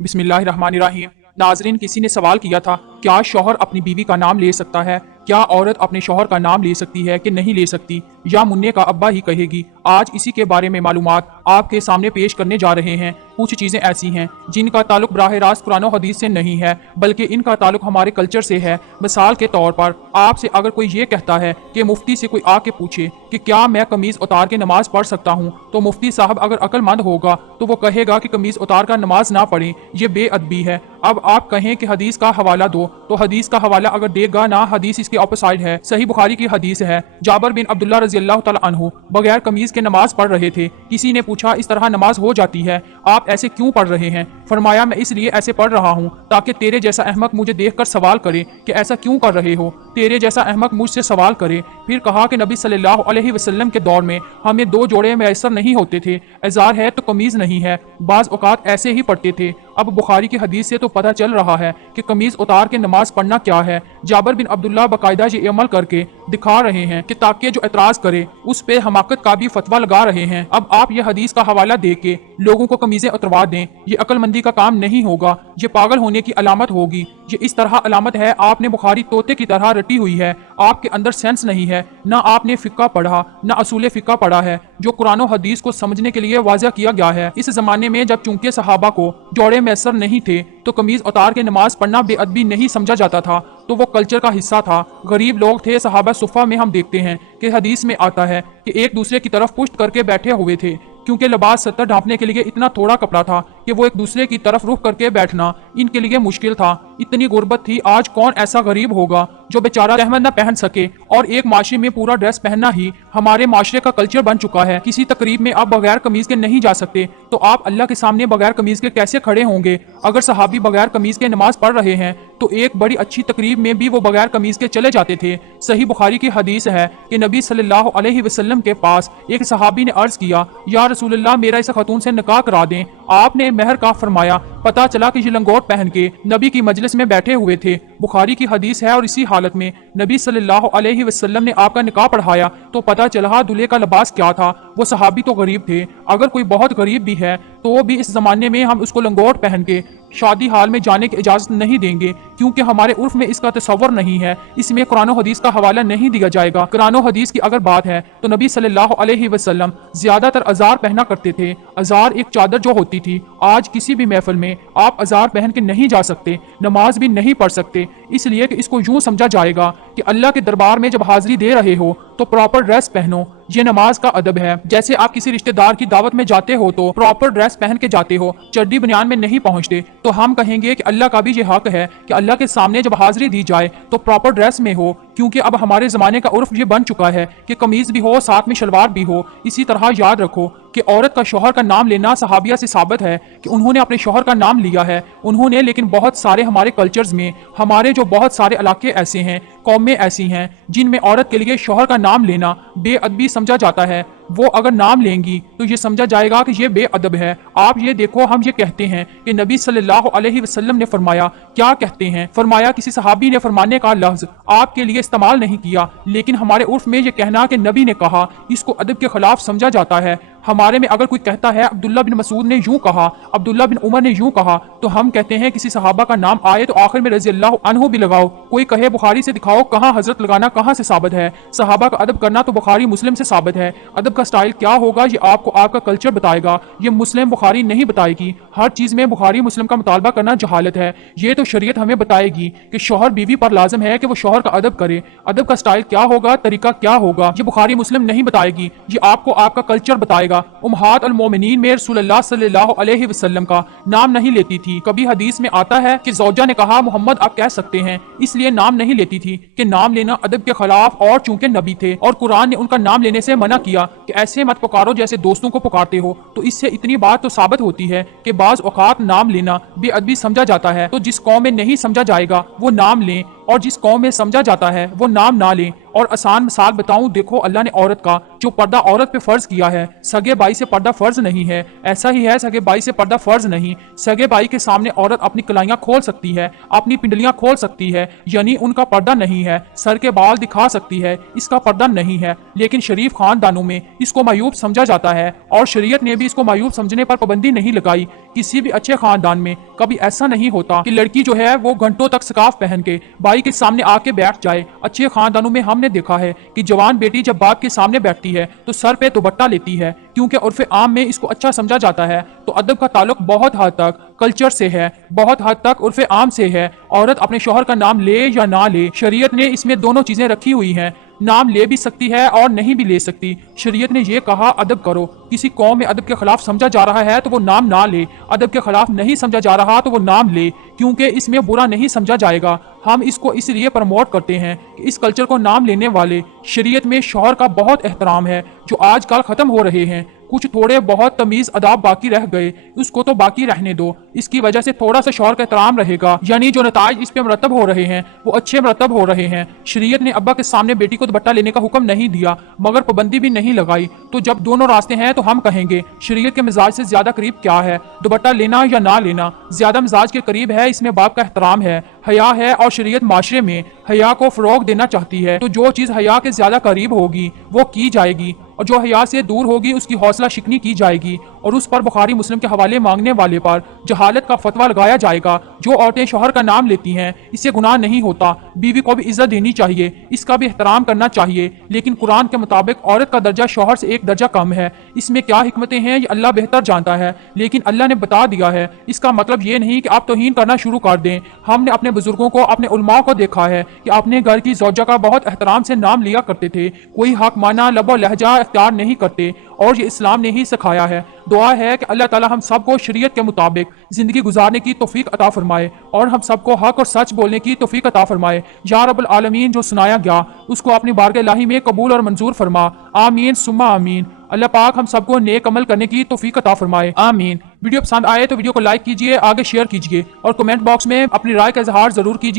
बिस्मिल्लाहिर्रहमानिर्रहीम। नाजरीन, किसी ने सवाल किया था, क्या शौहर अपनी बीवी का नाम ले सकता है? क्या औरत अपने शौहर का नाम ले सकती है कि नहीं ले सकती, या मुन्ने का अब्बा ही कहेगी? आज इसी के बारे में मालूमात आपके सामने पेश करने जा रहे हैं। कुछ चीज़ें ऐसी हैं जिनका ताल्लुक बराह रास्त कुरान और हदीस से नहीं है, बल्कि इनका ताल्लुक हमारे कल्चर से है। मिसाल के तौर पर आपसे अगर कोई ये कहता है कि मुफ्ती से कोई आके पूछे कि क्या मैं कमीज़ उतार के नमाज पढ़ सकता हूँ, तो मुफ्ती साहब अगर अक्लमंद होगा तो वो कहेगा कि कमीज़ उतार कर नमाज ना पढ़ें, ये बेअदबी है। अब आप कहें कि हदीस का हवाला दो, तो हदीस का हवाला अगर देगा ना, हदीस इसके ऑपोसाइड है। सही बुखारी की हदीस है, जाबर बिन अब्दुल्ला रजी अल्लाह तआला अन्हु बगैर कमीज के नमाज पढ़ रहे थे। किसी ने पूछा, इस तरह नमाज हो जाती है, आप ऐसे क्यों पढ़ रहे हैं? फरमाया, मैं इसलिए ऐसे पढ़ रहा हूँ ताकि तेरे जैसा अहमक मुझे देखकर सवाल करे कि ऐसा क्यों कर रहे हो, तेरे जैसा अहमक मुझसे सवाल करे। फिर कहा कि नबी सल्लल्लाहु अलैहि वसल्लम के दौर में हमें दो जोड़े मैसर नहीं होते थे, इज़ार है तो कमीज नहीं है, बाज औकात ऐसे ही पढ़ते थे। अब बुखारी की हदीस से तो पता चल रहा है कि कमीज उतार के नमाज पढ़ना क्या है। जाबर बिन अब्दुल्ला बाकायदा ये अमल करके दिखा रहे हैं कि ताकि जो एतराज करे उस पे हमाकत का भी फतवा लगा रहे हैं। अब आप ये हदीस का हवाला दे के लोगों को कमीजें उतरवा दें, ये अक्लमंदी का काम नहीं होगा, ये पागल होने की अलामत होगी। ये इस तरह अलामत है, आपने बुखारी तोते की तरह रटी हुई है, आपके अंदर सेंस नहीं है, ना आपने फिक्का पढ़ा ना असूल फिक्का पढ़ा है जो कुरान और हदीस को समझने के लिए वाज़ा किया गया है। इस जमाने में जब चूंकि सहाबा को जोड़े मैसर नहीं थे तो कमीज उतार के नमाज पढ़ना बेअदबी नहीं समझा जाता था, तो वो कल्चर का हिस्सा था। गरीब लोग थे। सहाबा सुफ़ा में हम देखते हैं कि हदीस में आता है कि एक दूसरे की तरफ पुश्त करके बैठे हुए थे, क्योंकि लिबास सत्तर ढांपने के लिए इतना थोड़ा कपड़ा था कि वो एक दूसरे की तरफ रुख करके बैठना इनके लिए मुश्किल था। इतनी गुर्बत थी। आज कौन ऐसा गरीब होगा जो बेचारा अहमद न पहन सके, और एक माशरे में पूरा ड्रेस पहनना ही हमारे माशरे का कल्चर बन चुका है। किसी तकरीब में आप बगैर कमीज के नहीं जा सकते, तो आप अल्लाह के सामने बगैर कमीज के कैसे खड़े होंगे? अगर सहाबी बगैर कमीज के नमाज पढ़ रहे हैं तो एक बड़ी अच्छी तकरीब में भी वो बगैर कमीज के चले जाते थे। सही बुखारी की हदीस है कि नबी सल्लल्लाहु अलैहि वसल्लम के पास एक सहाबी ने अर्ज किया, या रसूलुल्लाह, मेरा इस खतून से निकाह करा दें। आपने महर का फरमाया। पता चला कि ये लंगोट पहन के नबी की मजलिस में बैठे हुए थे। बुखारी की हदीस है। और इसी हालत में नबी सल्लल्लाहु अलैहि वसल्लम ने आपका निकाह पढ़ाया तो पता चला दूल्हे का लिबास क्या था। वो सहाबी तो गरीब थे, अगर कोई बहुत गरीब भी है तो भी इस जमाने में हम उसको लंगोट पहन के शादी हाल में जाने की इजाजत नहीं देंगे, क्योंकि हमारे उर्फ में इसका तसव्वुर नहीं है। इसमें कुरान और हदीस का हवाला नहीं दिया जाएगा। कुरान और हदीस की अगर बात है तो नबी सल्लल्लाहु अलैहि वसल्लम ज्यादातर अजार पहना करते थे। अजार एक चादर जो होती थी। आज किसी भी महफिल में आप अजार पहन के नहीं जा सकते, नमाज भी नहीं पढ़ सकते, इसलिए कि इसको यूं समझा जाएगा कि अल्लाह के दरबार में जब हाजिरी दे रहे हो तो प्रॉपर ड्रेस पहनो। ये नमाज का अदब है। जैसे आप किसी रिश्तेदार की दावत में जाते हो तो प्रॉपर ड्रेस पहन के जाते हो, चड्डी बनियान में नहीं पहुंचते। तो हम कहेंगे कि अल्लाह का भी ये हक है कि अल्लाह के सामने जब हाजिरी दी जाए तो प्रॉपर ड्रेस में हो, क्योंकि अब हमारे ज़माने का उर्फ ये बन चुका है कि कमीज़ भी हो, साथ में शलवार भी हो। इसी तरह याद रखो कि औरत का शौहर का नाम लेना सहाबिया से साबित है कि उन्होंने अपने शौहर का नाम लिया है। उन्होंने, लेकिन बहुत सारे हमारे कल्चर्स में, हमारे जो बहुत सारे इलाके ऐसे हैं, कौमें ऐसी हैं जिनमें औरत के लिए शौहर का नाम लेना बेअदबी समझा जाता है। वो अगर नाम लेंगी तो ये समझा जाएगा कि ये बेअदब है। आप ये देखो, हम ये कहते हैं कि नबी सल्लल्लाहु अलैहि वसल्लम ने फरमाया। क्या कहते हैं? फरमाया, किसी सहाबी ने फरमाने का लफ्ज आपके लिए इस्तेमाल नहीं किया, लेकिन हमारे उर्फ में ये कहना कि नबी ने कहा, इसको अदब के खिलाफ समझा जाता है। हमारे में अगर कोई कहता है अब्दुल्ला बिन मसूद ने यूं कहा, अब्दुल्ला बिन उमर ने यूं कहा, तो हम कहते हैं किसी सहाबा का नाम आए तो आखिर में रजी अल्लाह अन्हु भी लगाओ। कोई कहे बुखारी से दिखाओ, कहाँ हजरत लगाना कहाँ से साबित है? सहाबा का अदब करना तो बुखारी मुस्लिम से साबित है। अदब का स्टाइल क्या होगा ये आपको आपका कल्चर बताएगा, ये मुस्लिम बुखारी नहीं बताएगी। हर चीज में बुखारी मुस्लिम का मुतालबा करना जहालत है। ये तो शरीयत हमें बताएगी कि शौहर बीवी पर लाजिम है कि वो शौहर का अदब करे। अदब का स्टाइल क्या होगा, तरीका क्या होगा, ये बुखारी मुस्लिम नहीं बताएगी, ये आपको आपका कल्चर बताएगा। उम्महात अल मोमिनीन में रसूलुल्लाह सल्लल्लाहु अलैहि वसल्लम का नाम नहीं लेती थी। कभी हदीस में आता है कि ज़ौजा ने कहा, मोहम्मद आप कह सकते हैं, इसलिए नाम नहीं लेती थी कि नाम लेना अदब के खिलाफ, और चूंकि नबी थे और कुरान ने उनका नाम लेने से मना किया कि ऐसे मत पुकारो जैसे दोस्तों को पुकारते हो, तो इससे इतनी बात तो साबित होती है कि बाज औकात नाम लेना बेअदबी समझा जाता है। तो जिस कौम में नहीं समझा जाएगा वो नाम लें, اور जिस कौम में समझा जाता है वो नाम ना लें। और आसान मिसाल बताऊं, देखो अल्लाह ने औरत का जो पर्दा औरत पे फर्ज किया है, सगे भाई से पर्दा फर्ज नहीं है। ऐसा ही है, सगे भाई से पर्दा फर्ज नहीं। सगे भाई के सामने औरत अपनी कलाइयां खोल सकती है, अपनी पिंडलियां खोल सकती है, यानी उनका पर्दा नहीं है। सर के बाल दिखा सकती है, इसका पर्दा नहीं है। लेकिन शरीफ खानदानों में इसको मायूब समझा जाता है और शरीयत ने भी इसको मायूब समझने पर पाबंदी नहीं लगाई। किसी भी अच्छे खानदान में कभी ऐसा नहीं होता कि लड़की जो है वो घंटों तक स्कार्फ पहन के भाई के सामने आके बैठ जाए। अच्छे खानदानों में हमने देखा है कि जवान बेटी जब बाप के सामने बैठती है तो सर पे दुपट्टा लेती है, क्योंकि उर्फ आम में इसको अच्छा समझा जाता है। तो अदब का ताल्लुक बहुत हद तक कल्चर से है, बहुत हद तक उर्फ आम से है। औरत अपने शौहर का नाम ले या ना ले, शरीयत ने इसमें दोनों चीजें रखी हुई हैं। नाम ले भी सकती है और नहीं भी ले सकती। शरीयत ने यह कहा अदब करो। किसी कौम में अदब के खिलाफ समझा जा रहा है तो वो नाम ना ले, अदब के खिलाफ नहीं समझा जा रहा तो वो नाम ले, क्योंकि इसमें बुरा नहीं समझा जाएगा। हम इसको इसलिए प्रमोट करते हैं कि इस कल्चर को नाम लेने वाले शरीयत में शौहर का बहुत एहतराम है, जो आजकल खत्म हो रहे हैं। कुछ थोड़े बहुत तमीज अदाब बाकी रह गए, उसको तो बाकी रहने दो। इसकी वजह से थोड़ा सा शौहर का एहतराम रहेगा, यानी जो नताइज इस पे मरतब हो रहे हैं वो अच्छे मरतब हो रहे हैं। शरीयत ने अब्बा के सामने बेटी को दुपट्टा लेने का हुक्म नहीं दिया, मगर पाबंदी भी नहीं लगाई। तो जब दोनों रास्ते हैं तो हम कहेंगे शरीयत के मिजाज से ज्यादा करीब क्या है, दुपट्टा लेना या ना लेना? ज्यादा मिजाज के करीब है, इसमें बाप का एहतराम है, हया है, और शरीयत माशरे में हया को फरोग देना चाहती है। तो जो चीज़ हया के ज्यादा करीब होगी वो की जाएगी, और जो हया से दूर होगी उसकी हौसला शिकनी की जाएगी, और उस पर बुखारी मुस्लिम के हवाले मांगने वाले पर जहालत का फतवा लगाया जाएगा। जो औरतें शौहर का नाम लेती हैं इससे गुनाह नहीं होता। बीवी को भी इज्जत देनी चाहिए, इसका भी एहतराम करना चाहिए, लेकिन कुरान के मुताबिक औरत का दर्जा शौहर से एक दर्जा कम है। इसमें क्या हिकमतें हैं ये अल्लाह बेहतर जानता है, लेकिन अल्लाह ने बता दिया है। इसका मतलब ये नहीं कि आप तौहीन करना शुरू कर दें। हमने अपने बुजुर्गों को, अपने उलमा को देखा है कि अपने घर की ज़ौजा का बहुत एहतराम से नाम लिया करते थे, कोई हक माना लबो लहजा इख्तियार नहीं करते, और ये इस्लाम ने ही सिखाया है। दुआ है कि अल्लाह ताला हम सबको शरीयत के मुताबिक जिंदगी गुजारने की तौफीक अता फरमाए, और हम सबको हक और सच बोलने की तौफीक अता फरमाए। या रब्बुल आलमीन, जो सुनाया गया उसको अपनी बारगाह इलाही में कबूल और मंजूर फरमा। आमीन सुम्मा आमीन। अल्लाह पाक हम सबको नेक अमल करने की तौफीक अता फरमाए। आमीन। वीडियो पसंद आए तो वीडियो को लाइक कीजिए, आगे शेयर कीजिए, और कमेंट बॉक्स में अपनी राय का इजहार जरूर कीजिए।